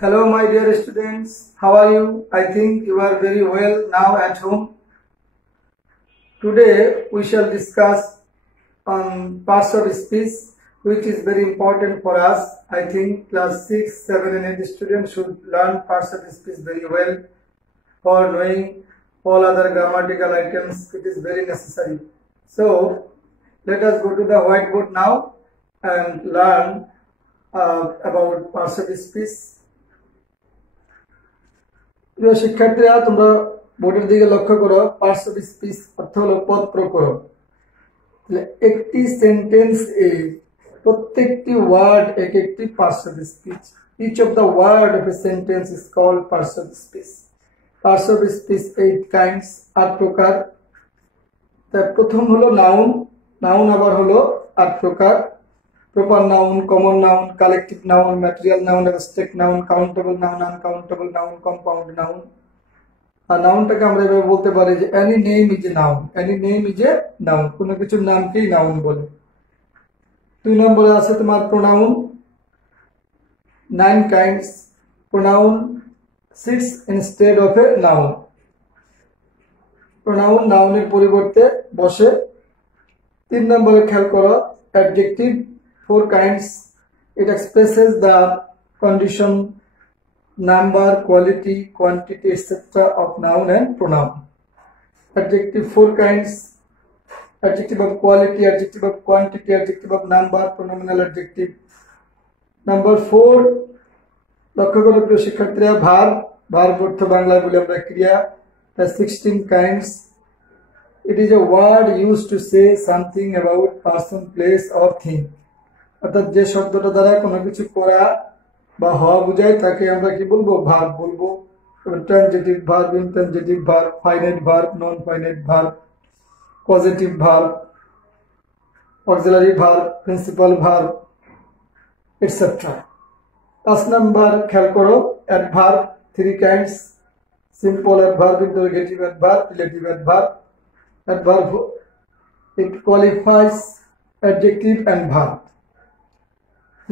Hello, my dear students. How are you? I think you are very well now at home. Today, we shall discuss on parts of speech, which is very important for us. I think class 6, 7 and 8 students should learn parts of speech very well. For knowing all other grammatical items, it is very necessary. So, let us go to the whiteboard now and learn about parts of speech. প্রিয় শিক্ষার্থীরা, তোমরা বোর্ডের দিকে লক্ষ্য করো। Parts of speech অর্থ হলো পদ প্রকরণ। একটি সেন্টেন্স এ প্রত্যেকটি ওয়ার্ড এক একটি parts of speech. Each of the word of a sentence is called parts of speech. Parts of speech 8 kinds, 8 প্রকার। তার প্রথম হলো নাউন। নাউন আবার হলো 8 প্রকার। Proper noun, common noun, collective noun, material noun, abstract noun, countable noun, uncountable noun, compound noun. আর নাউনটাকে আমরা এভাবে বলতে পারি যে any name is a noun. Any name is a noun, কোনো কিছুর নামকেই নাউন বলে। 2 নম্বরে আছে তোমার pronoun. 9 kinds. Pronoun sits instead of a noun. Pronoun নাউনের পরিবর্তে বসে। 3 নম্বরে খেয়াল করো adjective. 4 kinds. It expresses the condition, number, quality, quantity, etc. of noun and pronoun. Adjective 4 kinds. Adjective of quality, adjective of quantity, adjective of number, pronominal adjective. Number 4, লক্ষ্য করো প্রিয় শিক্ষার্থীরা, ভার্ব। ভার্ব অর্থ বাংলায় বলি আমরা ক্রিয়া। 16 kinds. It is a word used to say something about person, place or thing. অর্থাৎ যে শব্দটা দ্বারা কোনো কিছু করা বা হওয়া বোঝায় তাকে আমরা কি বলবো? ভার্ব বলবো। Transitive verb, intransitive verb, finite verb, non finite verb, positive verb, auxiliary verb, principal verb, etcetera. 5 number খেয়াল করো adverb. 3 kinds. Simple adverb, interrogative adverb, relative adverb. Adverb it qualifies adjective and verb.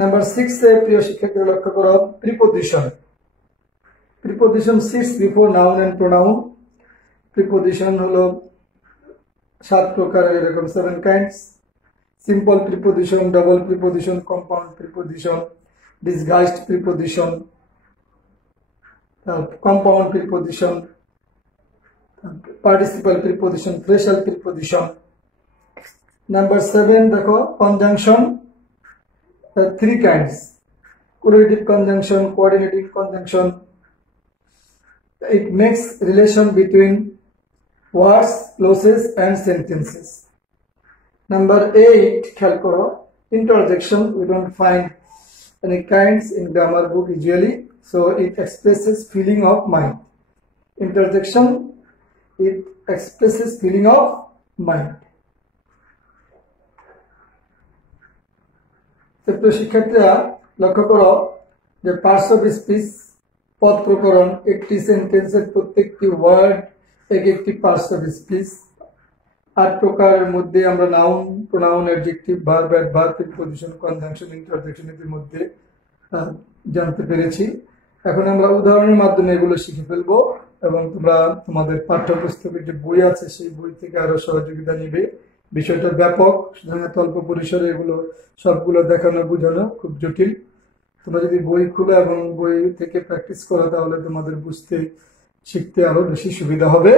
Number 6 এ প্রিয় শিক্ষার্থীরা লক্ষ্য করো preposition. Preposition sits before noun and pronoun. Preposition হলো 7 প্রকারের, এরকম 7 kinds. Simple preposition, double preposition, compound preposition, disguised preposition, compound preposition, participle preposition, ফ্রেশাল preposition. Number 7 দেখো conjunction. 3 kinds. Correlative conjunction, coordinating conjunction. It makes relation between words, clauses and sentences. Number 8 খেয়াল করো interjection. We don't find any kinds in grammar book usually, so it expresses feeling of mind. Interjection, it expresses feeling of mind. প্রিয় শিক্ষার্থীরা লক্ষ্য করো যে parts of speech পদ প্রকরণ। একটি সেন্টেন্সের প্রত্যেকটি ওয়ার্ড এক একটি পার্টস অফ স্পিচ। 8 প্রকারের মধ্যে আমরা noun, pronoun, adjective, verb, adverb, preposition, conjunction, interjection এর মধ্যে জানতে পেরেছি। এখন আমরা উদাহরণের মাধ্যমে এগুলো শিখে ফেলবো এবং তোমরা তোমাদের পাঠ্যপুস্তকের যে বই আছে সেই বই থেকে আরো সহযোগিতা নিবে। বিষয়টা ব্যাপক, সুতরাং অল্প পরিসরে এগুলো সবগুলো দেখানো বোঝানো খুব জটিল। তোমরা যদি বই খুলো এবং বই থেকে প্র্যাকটিস করো তাহলে তোমাদের বুঝতে শিখতে আরো বেশি সুবিধা হবে।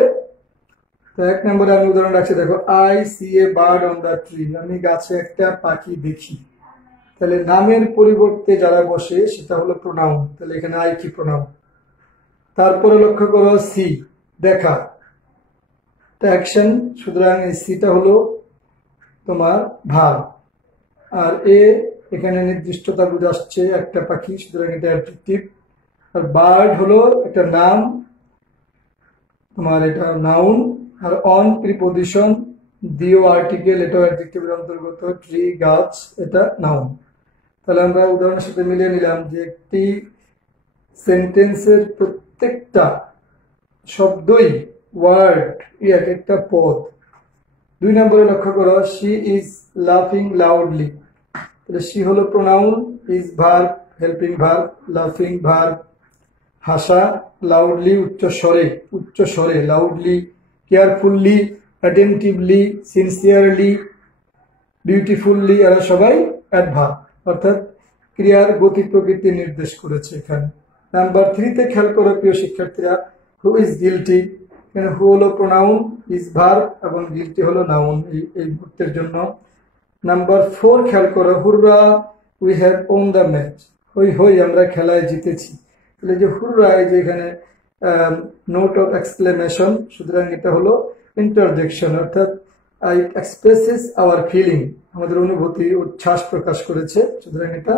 তো 1 নম্বরে আমি উদাহরণ রাখছি, দেখো I see a bird on the tree. আমি গাছে একটা পাখি দেখি। তাহলে নামের পরিবর্তে যারা বসে সেটা হলো প্রোনাউন। তাহলে এখানে আই কি প্রোনাউন। তারপরে লক্ষ্য করো সি, দেখা, অ্যাকশন, সুতরাং এই সিটা হলো তোমার ভার্ব। আর এ এখানে নির্দিষ্টতা বোঝাচ্ছে একটা পাখি, সুতরাং এটা অ্যাডজেক্টিভ। আর বার্ড হলো একটা নাম, তোমার এটা নাউন। আর অন প্রিপোজিশন, দিও আর্টিকেল, এটা অ্যাডজেক্টিভের অন্তর্গত। ট্রি গাছ, এটা নাউন। তাহলে আমরা উদাহরণের সাথে মিলিয়ে নিলাম যে একটি সেন্টেন্সের প্রত্যেকটা শব্দই ওয়ার্ড এক একটা পদ। 2 নম্বরে লক্ষ্য করো শি ইজ লাফিং লাউডলি। তাহলে শি হলো pronoun, is verb, helping verb, লাফিং ভার্ব, হাসা, লাউডলি উচ্চ স্বরে loudly, carefully, attentively, sincerely, beautifully, এরা সবাই অ্যাডভার্ব অর্থাৎ ক্রিয়ার গতি প্রকৃতি নির্দেশ করেছে এখানে। নাম্বার 3 তে খেয়াল করো প্রিয় শিক্ষার্থীরা, হু ইজ গিলটি, এখানে হু হলো প্রোনাউন, ইজ ভার্ব এবং গিলটি হলো নাউন এই মুহূর্তের জন্য। নাম্বার 4 খেয়াল করো, হুররা we have won the match, হই হই আমরা খেলায় জিতেছি। তাহলে যে হুররা, এই যে এখানে নোট অফ এক্সক্লেমেশন, সুতরাং এটা হলো ইন্টারজেকশন অর্থাৎ it expresses our feeling, আমাদের অনুভূতি উচ্ছ্বাস প্রকাশ করেছে, সুতরাং এটা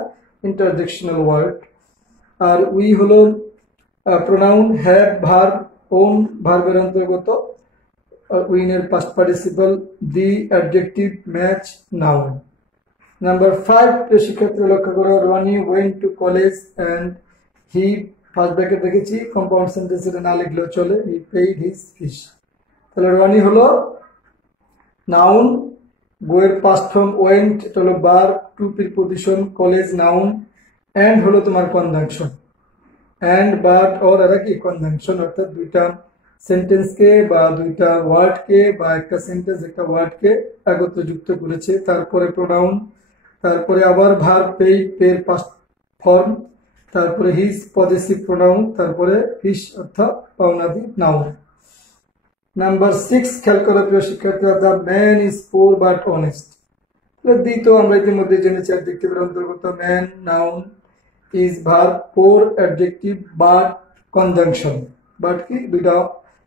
ইন্টারজেকশনাল ওয়ার্ড। আর উই হলো প্রোনাউন, হ্যাভ ভার্ব, ওন ভার্বের অন্তর্গত, উইনের past participle, the adjective, match noun. Number 5 শিক্ষার্থী লক্ষ্য করো, Roni went to college and he, first bracket রেখেছি, কম্পাউন্ড সেন্টেন্স এটা না লিখলেও চলে, হি পেইড হিজ ফিস। তাহলে রনি হলো নাউন, বইয়ের পাস্ট ফর্ম ওয়েন্ট, এটা হলো verb, to preposition, college noun, and হলো তোমার কনজাংশন, এন্ড বাট অর এরা কি কনজাংশন অর্থাৎ দুইটা সেন্টেন্সকে বা দুইটা ওয়ার্ডকে বা একটা সেন্টেন্স একটা ওয়ার্ডকে একত্রে যুক্ত করেছে। তারপরে প্রোনাউন, তারপরে আবার ভার্ব, পের পাস্ট ফর্ম, তারপরে হিজ পজেসিভ প্রোনাউন, তারপরে ফিশ অর্থাৎ পাওনাদি নাউন। নাম্বার 6 খেয়াল করো প্রিয় শিক্ষার্থীরা, the man is poor but honest. দি তো আমরা ইতিমধ্যে জেনেছি অ্যাডজেক্টিভের অন্তর্গত, man noun, is verb, poor adjective, but conjunction. But কি দুইটা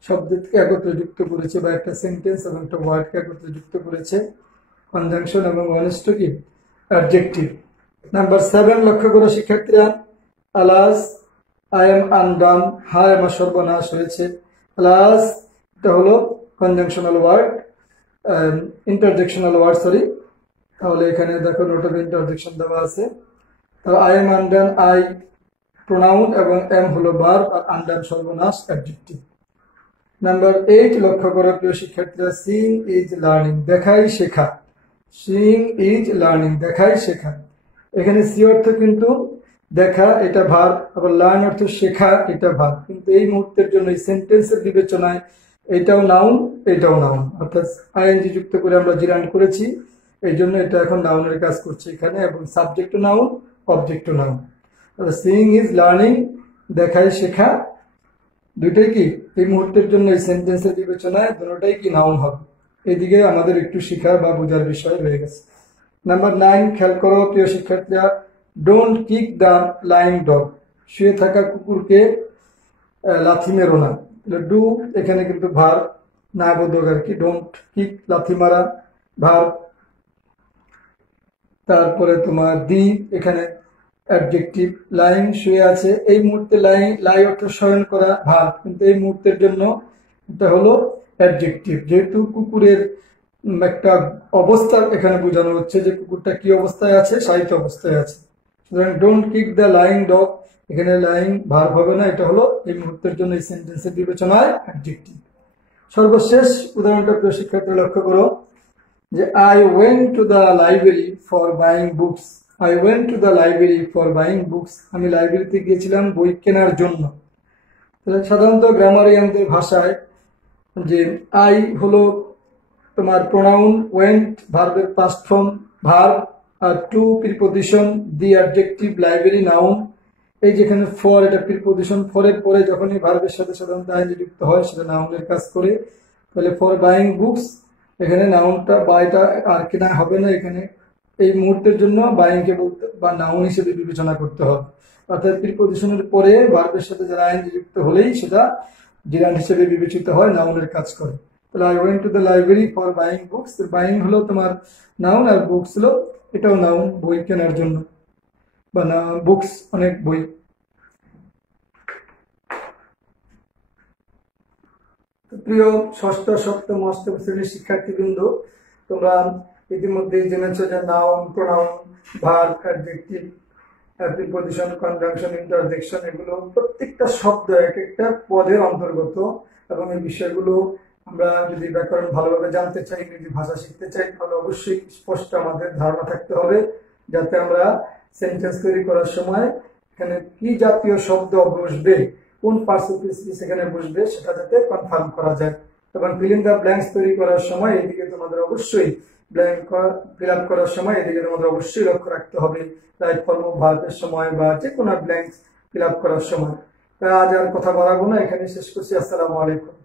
শব্দকে একত্রে যুক্ত করেছে বা একটা সেন্টেন্স এবং একটা ওয়ার্ডকে একত্রে যুক্ত করেছে, কনজাংশন, এবং অনেস্ট কি অ্যাডজেক্টিভ। নাম্বার 7 লক্ষ্য করো শিক্ষার্থীরা, আলাস আই এম আনডাম, হায় আমার সর্বনাশ হয়েছে। আলাস এটা হলো conjunctional word, interjectional word sorry. তাহলে এখানে দেখো নোট অফ ইন্টারজেকশন দেওয়া আছে। তাহলে I am undone, I pronoun এবং এম হলো ভার্ব আর আনডান সর্বনাশ অ্যাডজেক্টিভ। নাম্বার 8 লক্ষ্য করো প্রিয় শিক্ষার্থীরা, সিইং ইজ লার্নিং, দেখাই শেখা। সিইং ইজ লার্নিং, দেখাই শেখা। এখানে সি অর্থ কিন্তু দেখা, এটা ভার্ব, আবার লার্ন অর্থ শেখা, এটা ভার্ব, কিন্তু এই মুহূর্তের জন্য এই সেন্টেন্সের বিবেচনায় এটাও নাউন এটাও নাউন, অর্থাৎ আইএনজি যুক্ত করে আমরা জিরান্ড করেছি, এই জন্য এটা এখন নাউনের কাজ করছে এখানে, এবং subject noun, object noun. Seeing is learning, দেখাই শেখা, দুইটাই কি এই মুহূর্তের জন্য এই সেন্টেন্সের বিবেচনায় দুটোটাই কি নাউন হবে। এদিকে আমাদের একটু শিখার বা বোঝার বিষয় রয়ে গেছে। নাম্বার 9 খেয়াল করো প্রিয় শিক্ষার্থীরা, don't kick the lying dog, শুয়ে থাকা কুকুরকে লাথি মেরো না। ডু এখানে কিন্তু ভার্ব, না বোধক আর কি, ডোন্ট কিক লাথি মারা ভার্ব। তারপরে তোমার দি এখানে অ্যাডজেক্টিভ, লাইং শুয়ে আছে, এই মুহূর্তে লাই অর্থ শয়ন করা ভার্ব, কিন্তু এই মুহূর্তের জন্য এটা হলো অ্যাডজেক্টিভ, যেহেতু কুকুরের একটা অবস্থা এখানে বোঝানো হচ্ছে যে কুকুরটা কি অবস্থায় আছে, শায়িত অবস্থায় আছে। সুতরাং don't kick the lying dog, এখানে লাইং ভার্ব হবে না, এটা হলো এই মুহূর্তের জন্য এই সেন্টেন্সের বিবেচনায় অ্যাডজেক্টিভ। সর্বশেষ উদাহরণটা প্রিয় শিক্ষার্থী লক্ষ্য করো যে I went to the library for buying books, I went to the library for buying books, আমি লাইব্রেরিতে গিয়েছিলাম বই কেনার জন্য। তাহলে সাধারণত গ্রামারিয়ানদের ভাষায় যে আই হলো তোমার প্রোনাউন, ওয়েন্ট ভার্বের পাস্ট ফর্ম ভার্ব, আর টু প্রিপোজিশন, দি অ্যাডজেক্টিভ, লাইব্রেরি নাউন। এই যেখানে ফর এটা প্রিপোজিশন, ফরের পরে যখনই ভার্বের সাথে সাধারণত আইএনজি যুক্ত হয় সেটা নাউনের কাজ করে। তাহলে ফর বাইং বুকস, এখানে নাউনটা বাইটা আর কেনা হবে না, এখানে এই মুহূর্তের জন্য বাইংকে বলতে বা নাউন হিসেবে বিবেচনা করতে হবে, অর্থাৎ প্রিপোজিশনের পরে ভার্বের সাথে যারা আইএনজি যুক্ত হলেই সেটা জিরান্ড হিসেবে বিবেচিত হয়, নাউনের কাজ করে। তাহলে I went to the library for buying books, buying হলো তোমার নাউন আর বুকস হলো এটাও নাউন, বই কেনার জন্য, বা না বুকস অনেক বই। প্রিয় ষষ্ঠ সপ্তম অষ্টম শ্রেণীর শিক্ষার্থীবৃন্দ, তোমরা ইতিমধ্যে জেনেছো যে noun, pronoun, verb, adjective, preposition, conjunction, interjection, এগুলো প্রত্যেকটা শব্দ এক একটা পদের অন্তর্গত, এবং এই বিষয়গুলো আমরা যদি ব্যাকরণ ভালোভাবে জানতে চাই, ইংরেজি ভাষা শিখতে চাই, তাহলে অবশ্যই স্পষ্ট আমাদের ধারণা থাকতে হবে, যাতে আমরা সেন্টেন্স তৈরি করার সময় এখানে কি জাতীয় শব্দ বসবে কোন পার্টস অফ স্পিচ এখানে বসবে সেটা যাতে কনফার্ম করা যায়। এবং ফিল ইন দ্য ব্ল্যাঙ্কস তৈরি করার সময় এদিকে তোমাদের অবশ্যই ব্ল্যাঙ্ক ফিল আপ করার সময় এদিকে তোমাদের অবশ্যই লক্ষ্য রাখতে হবে, রাইট ফর্ম অফ ভার্বের সময় বা যে কোনো ব্ল্যাঙ্কস ফিল আপ করার সময়। আজ আর কথা বাড়াবো না, এখানে শেষ করছি। আসসালামু আলাইকুম।